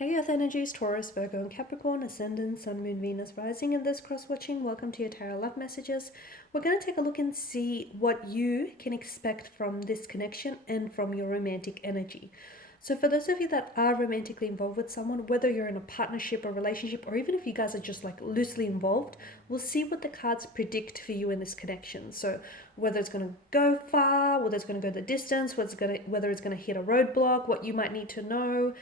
Hey Earth energies, Taurus, Virgo and Capricorn, Ascendant, Sun, Moon, Venus, Rising in this cross-watching. Welcome to your Tarot Love Messages. We're going to take a look and see what you can expect from this connection and from your romantic energy. So for those of you that are romantically involved with someone, whether you're in a partnership or relationship, or even if you guys are just like loosely involved, we'll see what the cards predict for you in this connection. So whether it's going to go far, whether it's going to go the distance, whether it's going to hit a roadblock, what you might need to know.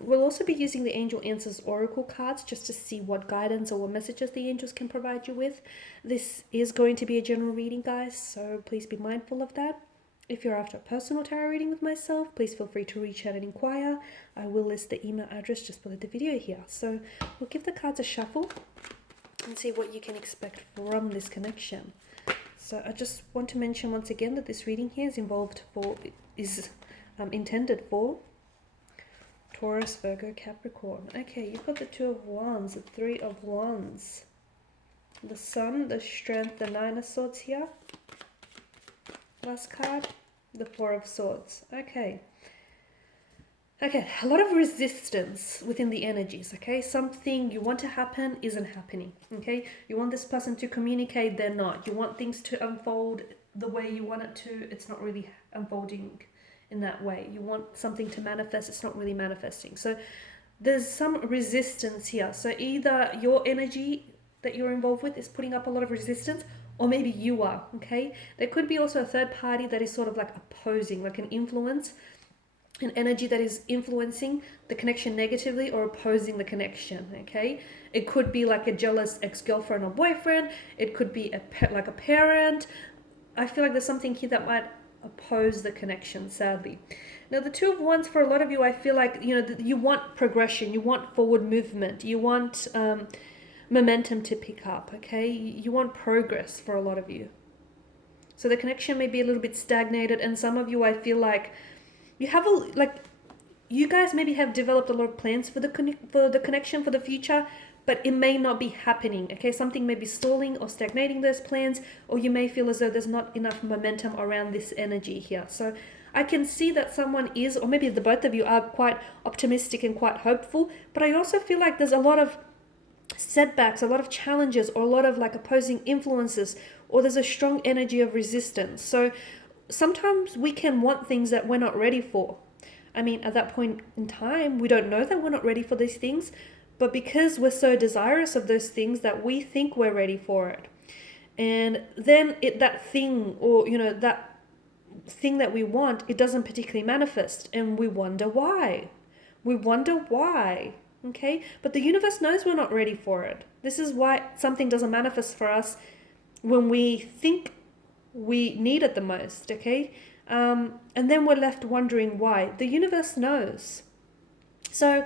We'll also be using the Angel Answers Oracle cards just to see what guidance or what messages the angels can provide you with. This is going to be a general reading, guys, so please be mindful of that. If you're after a personal tarot reading with myself, please feel free to reach out and inquire. I will list the email address just below the video here. So we'll give the cards a shuffle and see what you can expect from this connection. So I just want to mention once again that this reading here is intended for Taurus, Virgo, Capricorn. Okay, you've got the Two of Wands, the Three of Wands, the Sun, the Strength, the Nine of Swords here. Last card, the Four of Swords. Okay, a lot of resistance within the energies, okay? Something you want to happen isn't happening, okay? You want this person to communicate, they're not. You want things to unfold the way you want it to, it's not really unfolding in that way. You want something to manifest, it's not really manifesting. So there's some resistance here. So either your energy that you're involved with is putting up a lot of resistance, or maybe you are, okay? There could be also a third party that is sort of like opposing, like an influence, an energy that is influencing the connection negatively or opposing the connection, okay? It could be like a jealous ex-girlfriend or boyfriend. It could be like a parent. I feel like there's something here that might oppose the connection, sadly. Now the Two of Wands, for a lot of you, I feel like, you want progression, you want forward movement, you want momentum to pick up, okay? You want progress for a lot of you. So the connection may be a little bit stagnated, and some of you, I feel like you guys maybe have developed a lot of plans for the connection for the future, but it may not be happening, okay? Something may be stalling or stagnating those plans, or you may feel as though there's not enough momentum around this energy here. So I can see that someone is, or maybe the both of you are quite optimistic and quite hopeful, but I also feel like there's a lot of setbacks, a lot of challenges, or a lot of like opposing influences, or there's a strong energy of resistance. So sometimes we can want things that we're not ready for. I mean, at that point in time, we don't know that we're not ready for these things, but because we're so desirous of those things that we think we're ready for it. And then that thing that we want, it doesn't particularly manifest. And we wonder why. Okay? But the universe knows we're not ready for it. This is why something doesn't manifest for us when we think we need it the most, okay? And then we're left wondering why. The universe knows. So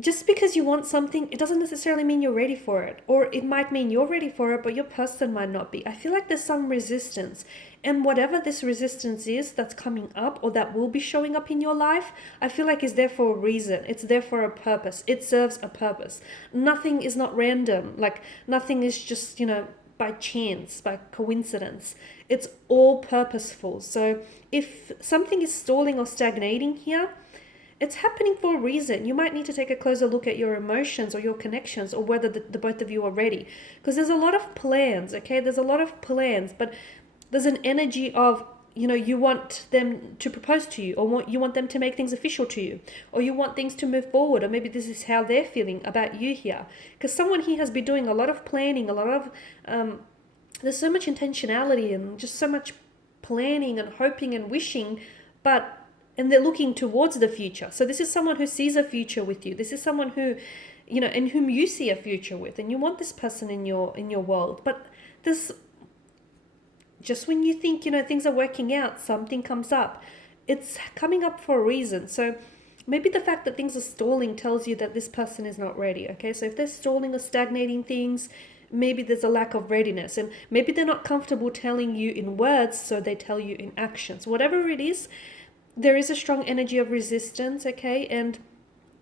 just because you want something, it doesn't necessarily mean you're ready for it. Or it might mean you're ready for it, but your person might not be. I feel like there's some resistance. And whatever this resistance is that's coming up or that will be showing up in your life, I feel like is there for a reason. It's there for a purpose. It serves a purpose. Nothing is not random. Like nothing is just, by chance, by coincidence. It's all purposeful. So if something is stalling or stagnating here, it's happening for a reason. You might need to take a closer look at your emotions or your connections, or whether the both of you are ready. Because there's a lot of plans, okay? There's a lot of plans, but there's an energy of, you want them to propose to you, or you want them to make things official to you, or you want things to move forward, or maybe this is how they're feeling about you here. Because someone here has been doing a lot of planning, a lot of, there's so much intentionality and just so much planning and hoping and wishing, and they're looking towards the future. So this is someone who sees a future with you. This is someone who, in whom you see a future with, and you want this person in your world. But this, just when you think, things are working out, something comes up. It's coming up for a reason. So maybe the fact that things are stalling tells you that this person is not ready, okay? So if they're stalling or stagnating things, maybe there's a lack of readiness, and maybe they're not comfortable telling you in words, so they tell you in actions. Whatever it is, there is a strong energy of resistance, okay? And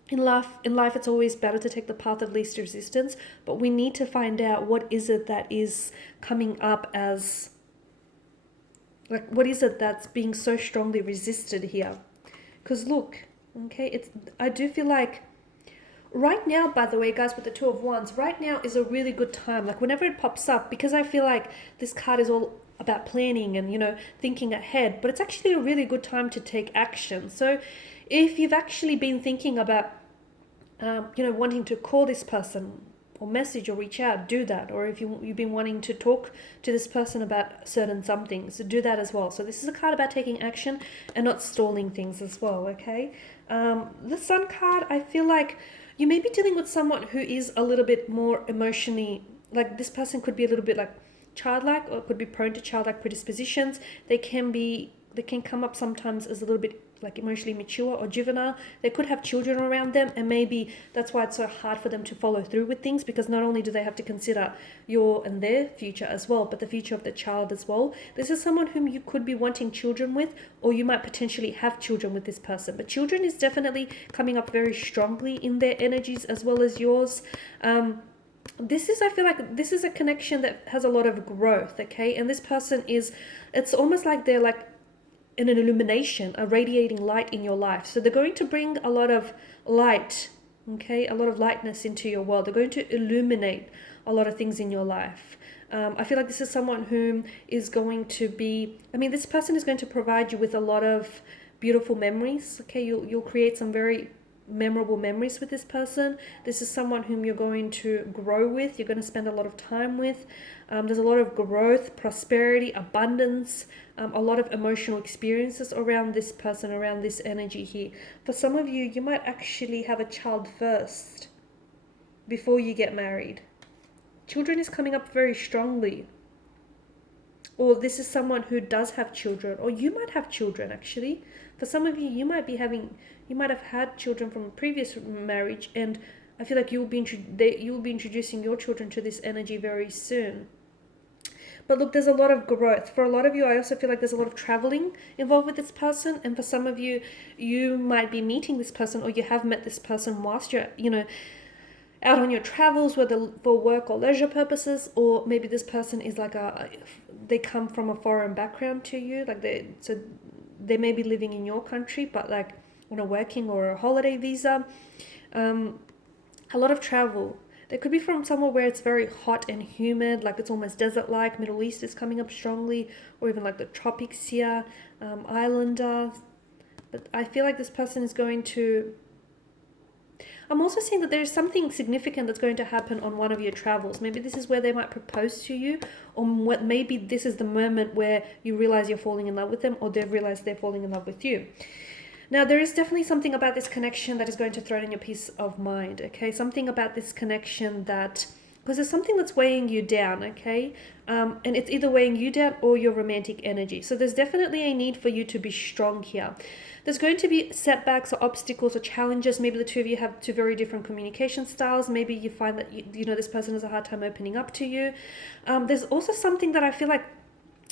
in life, it's always better to take the path of least resistance, but we need to find out what is it that is coming up as, what is it that's being so strongly resisted here? Because look, Okay, I do feel like right now, by the way, guys, with the Two of Wands, right now is a really good time. Like whenever it pops up, because I feel like this card is all about planning and, thinking ahead, but it's actually a really good time to take action. So if you've actually been thinking about, wanting to call this person or message or reach out, do that. Or if you've been wanting to talk to this person about certain something, so do that as well. So this is a card about taking action and not stalling things as well, okay? The Sun card, I feel like you may be dealing with someone who is a little bit more emotionally, like this person could be a little bit like childlike, or could be prone to childlike predispositions. They can come up sometimes as a little bit like emotionally mature or juvenile. They could have children around them, and maybe that's why it's so hard for them to follow through with things, because not only do they have to consider your and their future as well, but the future of the child as well. This is someone whom you could be wanting children with, or you might potentially have children with this person. But children is definitely coming up very strongly in their energies as well as yours. I feel like this is a connection that has a lot of growth, okay? And this person it's almost like they're like in an illumination, a radiating light in your life. So they're going to bring a lot of light, okay? A lot of lightness into your world. They're going to illuminate a lot of things in your life. I feel like this is someone whom is going to be, this person is going to provide you with a lot of beautiful memories, okay? You'll create some very memorable memories with this person. This is someone whom you're going to grow with. You're going to spend a lot of time with. There's a lot of growth, prosperity, abundance, a lot of emotional experiences around this person, around this energy here. For some of you, you might actually have a child first before you get married. Children is coming up very strongly. Or this is someone who does have children, or you might have children actually. For some of you, you might have had children from a previous marriage, and I feel like you'll be introducing your children to this energy very soon. But look, there's a lot of growth. For a lot of you, I also feel like there's a lot of traveling involved with this person. And for some of you, you might be meeting this person, or you have met this person whilst you're, out on your travels, whether for work or leisure purposes, or maybe this person is like they come from a foreign background to you, like they may be living in your country, but like on a working or a holiday visa. A lot of travel. They could be from somewhere where it's very hot and humid, like it's almost desert-like. Middle East is coming up strongly, or even like the tropics here, islander. But I feel like this person is going to... I'm also seeing that there's something significant that's going to happen on one of your travels. Maybe this is where they might propose to you, or maybe this is the moment where you realize you're falling in love with them, or they've realized they're falling in love with you. Now, there is definitely something about this connection that is going to threaten your peace of mind, okay? Something about this connection because there's something that's weighing you down, okay? And it's either weighing you down or your romantic energy. So there's definitely a need for you to be strong here. There's going to be setbacks or obstacles or challenges. Maybe the two of you have two very different communication styles. Maybe you find that, this person has a hard time opening up to you. There's also something that I feel like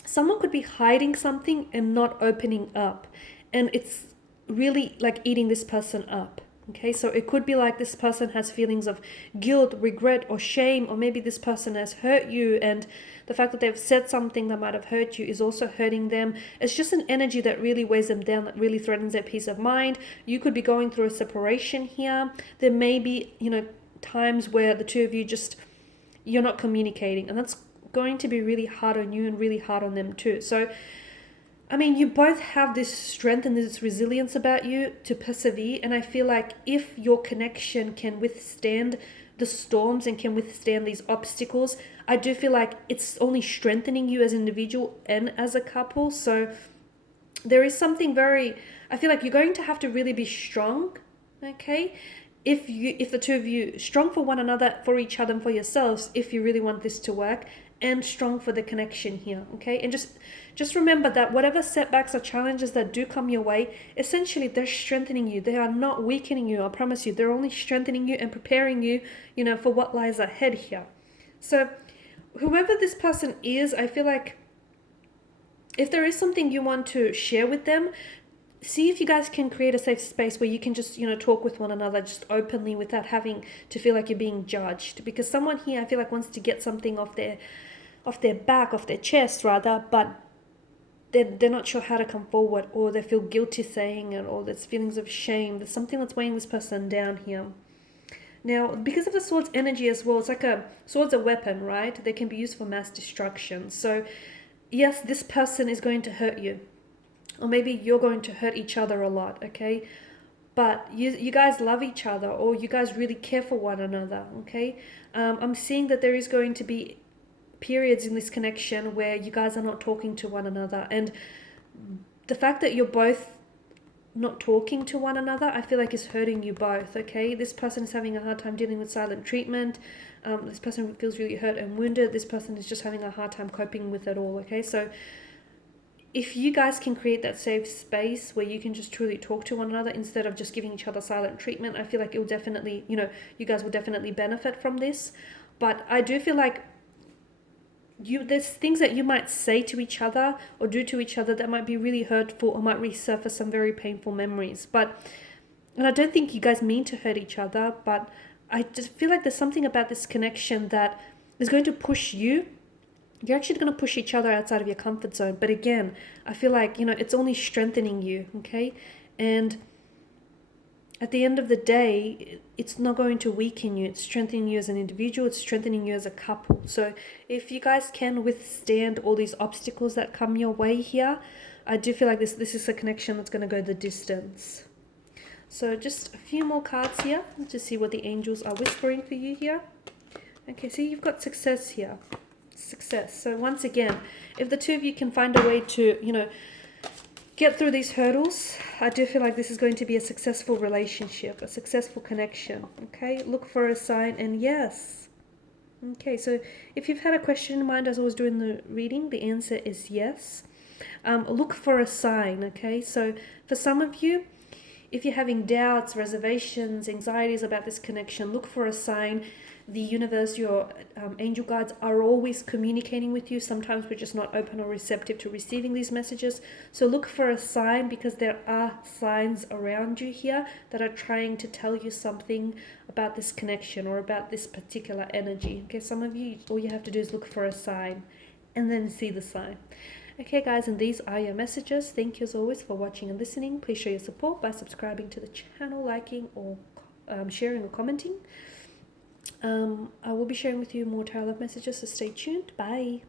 someone could be hiding something and not opening up. And it's really like eating this person up. Okay, so it could be like this person has feelings of guilt, regret, or shame, or maybe this person has hurt you, and the fact that they've said something that might have hurt you is also hurting them. It's just an energy that really weighs them down, that really threatens their peace of mind. You could be going through a separation here. There may be, times where the two of you you're not communicating, and that's going to be really hard on you and really hard on them too. So you both have this strength and this resilience about you to persevere. And I feel like if your connection can withstand the storms and can withstand these obstacles, I do feel like it's only strengthening you as an individual and as a couple. So there is something I feel like you're going to have to really be strong, okay? If the two of you strong for one another, for each other and for yourselves, if you really want this to work, and strong for the connection here, okay? And just remember that whatever setbacks or challenges that do come your way, essentially they're strengthening you. They are not weakening you, I promise you. They're only strengthening you and preparing you, for what lies ahead here. So whoever this person is, I feel like if there is something you want to share with them, see if you guys can create a safe space where you can just, talk with one another just openly without having to feel like you're being judged. Because someone here, I feel like, wants to get something off their chest rather, but they're not sure how to come forward, or they feel guilty saying it, or there's feelings of shame. There's something that's weighing this person down here. Now, because of the sword's energy as well, it's like sword's a weapon, right? They can be used for mass destruction. So yes, this person is going to hurt you, or maybe you're going to hurt each other a lot, okay? But you guys love each other, or you guys really care for one another, okay? I'm seeing that there is going to be periods in this connection where you guys are not talking to one another, and the fact that you're both not talking to one another, I feel like is hurting you both, okay? This person is having a hard time dealing with silent treatment. This person feels really hurt and wounded. This person is just having a hard time coping with it all, okay? So if you guys can create that safe space where you can just truly talk to one another instead of just giving each other silent treatment, I feel like it will definitely, you guys will definitely benefit from this. But I do feel like there's things that you might say to each other or do to each other that might be really hurtful, or might resurface some very painful memories. And I don't think you guys mean to hurt each other, but I just feel like there's something about this connection that is going to push you. You're actually going to push each other outside of your comfort zone. But again, I feel like, it's only strengthening you, okay? And at the end of the day, it's not going to weaken you. It's strengthening you as an individual. It's strengthening you as a couple. So if you guys can withstand all these obstacles that come your way here, I do feel like this is a connection that's going to go the distance. So just a few more cards here to see what the angels are whispering for you here. Okay, so you've got success here. Success. So once again, if the two of you can find a way to, get through these hurdles, I do feel like this is going to be a successful relationship, a successful connection, okay? Look for a sign, and yes. Okay, so if you've had a question in mind as I was doing the reading, the answer is yes. Look for a sign, okay? So for some of you, if you're having doubts, reservations, anxieties about this connection, look for a sign. The universe, your angel guides are always communicating with you. Sometimes we're just not open or receptive to receiving these messages. So look for a sign, because there are signs around you here that are trying to tell you something about this connection or about this particular energy. Okay, some of you, all you have to do is look for a sign and then see the sign. Okay guys, and these are your messages. Thank you as always for watching and listening. Please show your support by subscribing to the channel, liking, or sharing or commenting. I will be sharing with you more tarot love messages, so stay tuned. Bye.